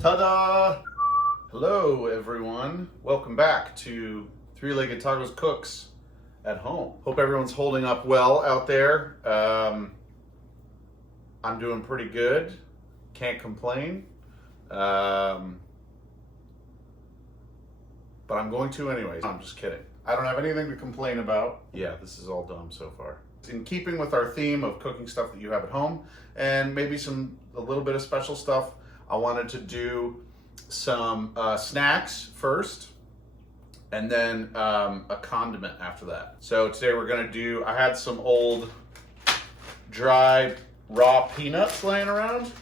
Ta-da! Hello everyone. Welcome back to Three-Legged Tacos Cooks at Home. Hope everyone's holding up well out there. I'm doing pretty good. Can't complain. But I'm going to anyways. I'm just kidding. I don't have anything to complain about. Yeah, this is all dumb so far. In keeping with our theme of cooking stuff that you have at home and maybe a little bit of special stuff, I wanted to do some snacks first and then a condiment after that. So today we're gonna do, I had some old dry raw peanuts laying around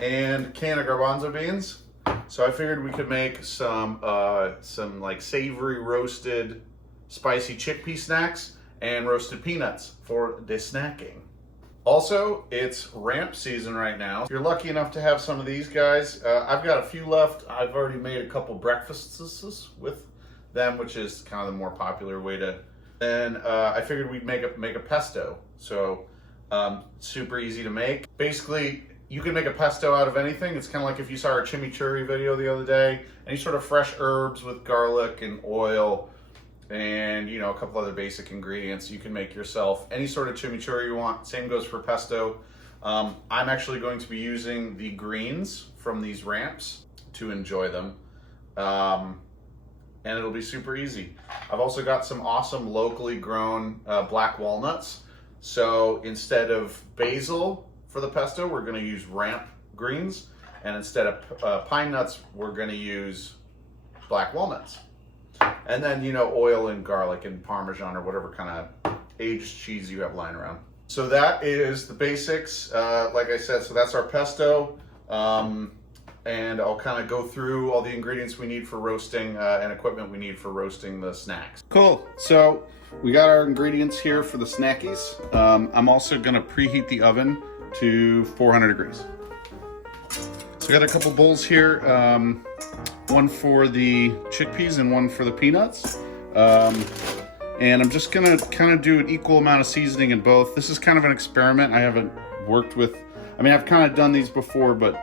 and a can of garbanzo beans. So I figured we could make some like savory roasted spicy chickpea snacks and roasted peanuts for the snacking. Also, it's ramp season right now. If you're lucky enough to have some of these guys, I've got a few left. I've already made a couple breakfasts with them, which is kind of the more popular way to. Then I figured we'd make a pesto. So super easy to make. Basically, you can make a pesto out of anything. It's kind of like if you saw our chimichurri video the other day. Any sort of fresh herbs with garlic and oil and a couple other basic ingredients you can make yourself. Any sort of chimichurri you want. Same goes for pesto. I'm actually going to be using the greens from these ramps to enjoy them. And it'll be super easy. I've also got some awesome locally grown black walnuts. So instead of basil for the pesto, we're gonna use ramp greens. And instead of pine nuts, we're gonna use black walnuts. And then, oil and garlic and Parmesan or whatever kind of aged cheese you have lying around. So that is the basics. Like I said, so that's our pesto. And I'll kind of go through all the ingredients we need for roasting and equipment we need for roasting the snacks. Cool. So we got our ingredients here for the snackies. I'm also going to preheat the oven to 400 degrees. So I got a couple bowls here. One for the chickpeas and one for the peanuts. And I'm just gonna kind of do an equal amount of seasoning in both. This is kind of an experiment. I haven't worked with, I've kind of done these before, but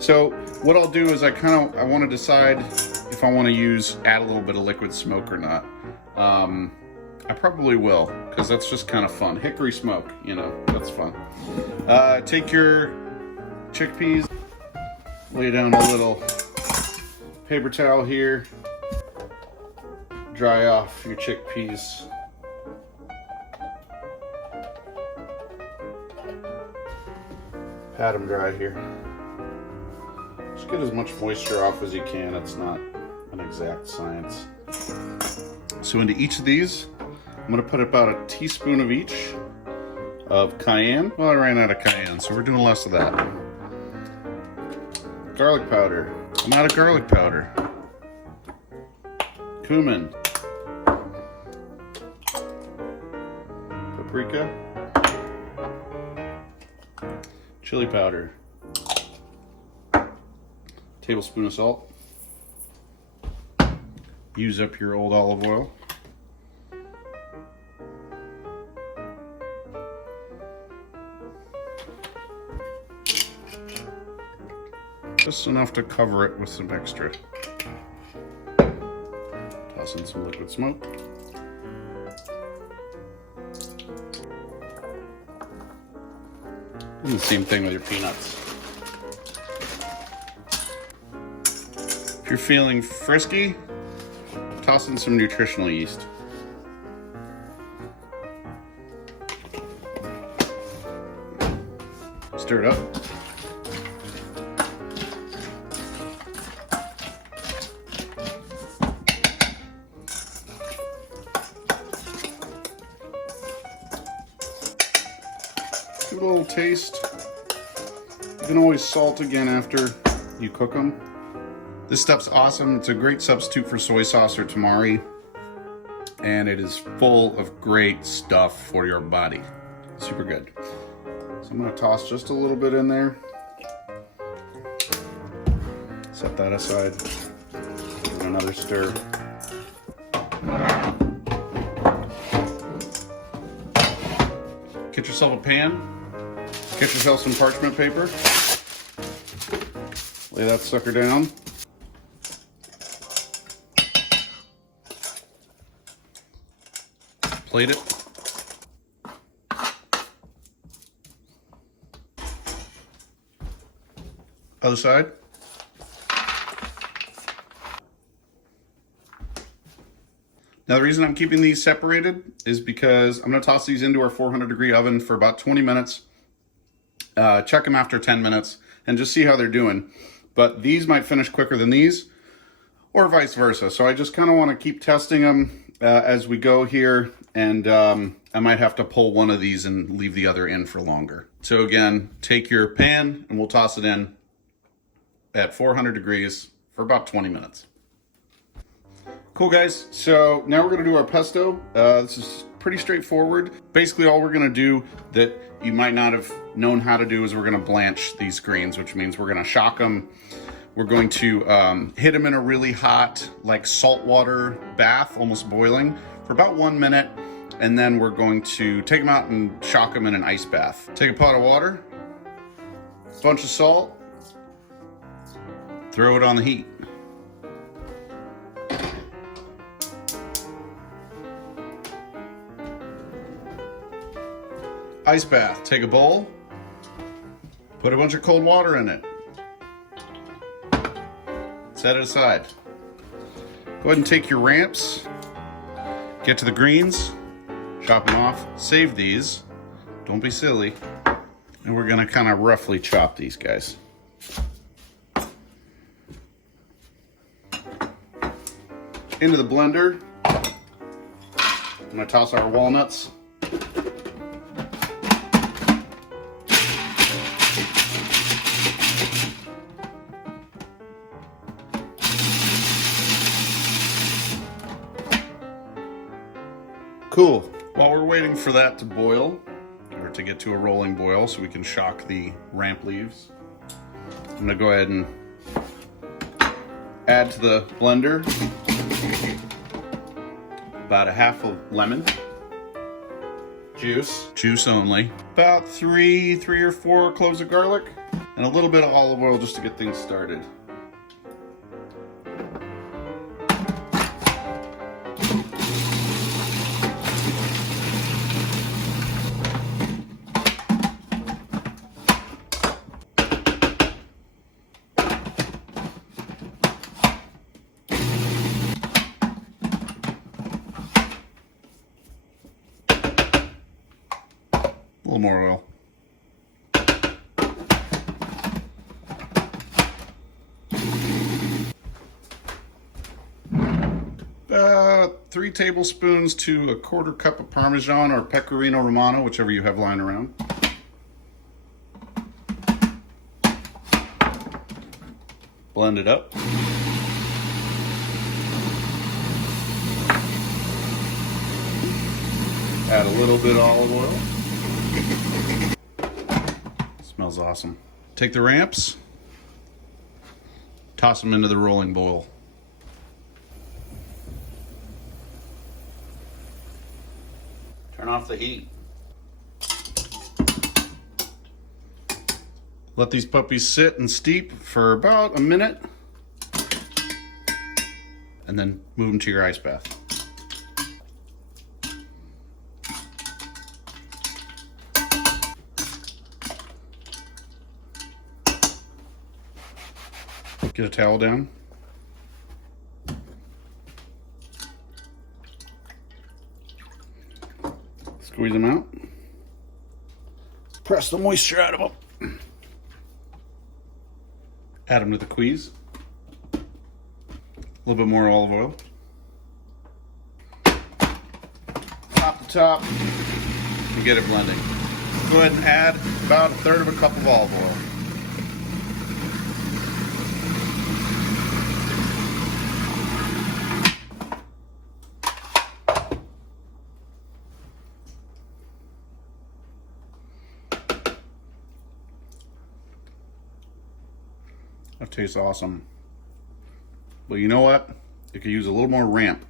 So what I'll do is I want to decide if I want to add a little bit of liquid smoke or not. I probably will, because that's just kind of fun. Hickory smoke, that's fun. Take your chickpeas, lay down a little paper towel here, dry off your chickpeas. Pat them dry here. Just get as much moisture off as you can. It's not an exact science. So into each of these, I'm gonna put about a teaspoon of each of cayenne. Well, I ran out of cayenne, so we're doing less of that. Garlic powder. I'm out of garlic powder. Cumin. Paprika. Chili powder. Tablespoon of salt. Use up your old olive oil. Just enough to cover it with some extra. Toss in some liquid smoke. And the same thing with your peanuts. If you're feeling frisky, toss in some nutritional yeast. Stir it up. Give it a little taste. You can always salt again after you cook them. This stuff's awesome. It's a great substitute for soy sauce or tamari. And it is full of great stuff for your body. Super good. So I'm gonna toss just a little bit in there. Set that aside. Give it another stir. Get yourself a pan. Get yourself some parchment paper. Lay that sucker down. Plate it. Other side. Now the reason I'm keeping these separated is because I'm going to toss these into our 400-degree oven for about 20 minutes. Check them after 10 minutes and just see how they're doing. But these might finish quicker than these, or vice versa. So I just kind of want to keep testing them as we go here, and I might have to pull one of these and leave the other in for longer. So again, take your pan and we'll toss it in at 400 degrees for about 20 minutes. Cool, guys. So now we're going to do our pesto. This is pretty straightforward. Basically, all we're going to do that you might not have known how to do is we're going to blanch these greens, which means we're going to shock them. We're going to hit them in a really hot, like saltwater bath, almost boiling, for about 1 minute. And then we're going to take them out and shock them in an ice bath. Take a pot of water, a bunch of salt, throw it on the heat. Ice bath. Take a bowl, put a bunch of cold water in it, set it aside. Go ahead and take your ramps, get to the greens, chop them off, save these, don't be silly, and we're gonna kind of roughly chop these guys. Into the blender, I'm gonna toss our walnuts. Cool. While we're waiting for that to boil, or to get to a rolling boil so we can shock the ramp leaves, I'm gonna go ahead and add to the blender about a half a lemon juice only, about three or four cloves of garlic, and a little bit of olive oil just to get things started. A little more oil. About 3 tablespoons to a 1/4 cup of Parmesan or Pecorino Romano, whichever you have lying around. Blend it up. Add a little bit of olive oil. Smells awesome. Take the ramps, toss them into the rolling boil. Turn off the heat. Let these puppies sit and steep for about a minute, and then move them to your ice bath. Get a towel down. Squeeze them out. Press the moisture out of them. Add them to the queeze. A little bit more olive oil. Top to top and get it blending. Go ahead and add about 1/3 of a cup of olive oil. That tastes awesome. But you know what? It could use a little more ramp.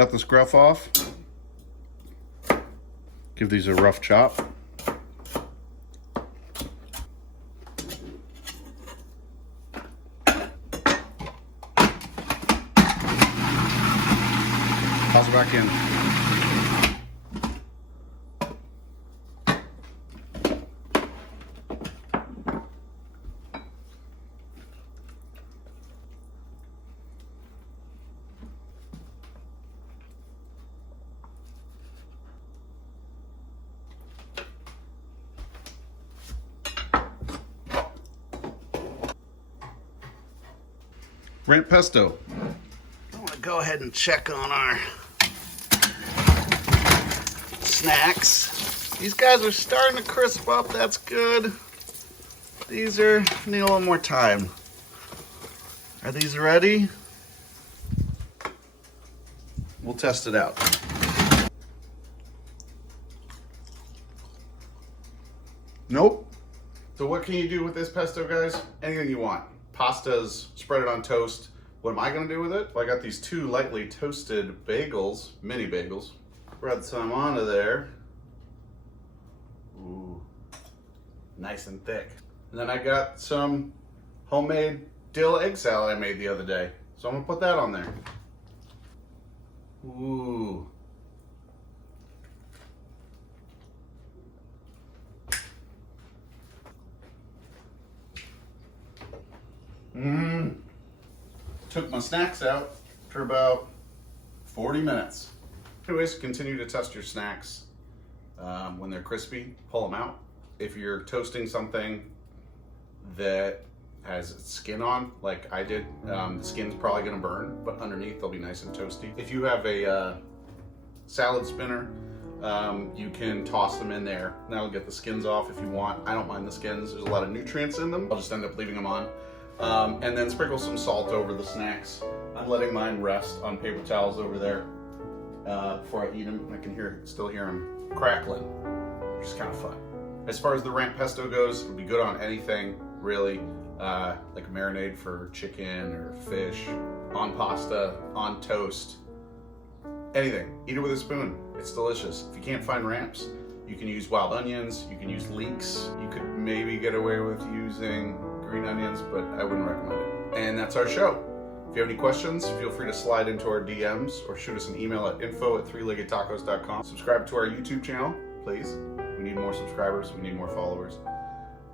cut the scruff off. Give these a rough chop. Toss it back in. Ramp pesto. I want to go ahead and check on our snacks. These guys are starting to crisp up. That's good. These are need a little more time. Are these ready? We'll test it out. Nope. So what can you do with this pesto, guys? Anything you want. Pastas, spread it on toast. What am I gonna do with it? Well, I got these 2 lightly toasted bagels, mini bagels. Spread some onto there. Ooh, nice and thick. And then I got some homemade dill egg salad I made the other day. So I'm gonna put that on there. Ooh. Took my snacks out for about 40 minutes. Anyways, continue to test your snacks. When they're crispy, pull them out. If you're toasting something that has skin on, like I did, the skin's probably gonna burn, but underneath they'll be nice and toasty. If you have a salad spinner, you can toss them in there. That'll get the skins off if you want. I don't mind the skins. There's a lot of nutrients in them. I'll just end up leaving them on. And then sprinkle some salt over the snacks. I'm letting mine rest on paper towels over there before I eat them. I can still hear them crackling, which is kind of fun. As far as the ramp pesto goes, it would be good on anything, really, like a marinade for chicken or fish, on pasta, on toast, anything. Eat it with a spoon. It's delicious. If you can't find ramps, you can use wild onions, you can use leeks. You could maybe get away with using green onions, but I wouldn't recommend it. And that's our show. If you have any questions, feel free to slide into our DMs or shoot us an email at info@threeleggedtacos.com. Subscribe to our YouTube channel, please. We need more subscribers, we need more followers.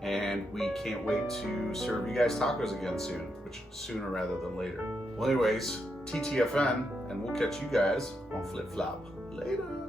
And we can't wait to serve you guys tacos again soon, which sooner rather than later. Well, anyways, TTFN, and we'll catch you guys on Flip Flop later.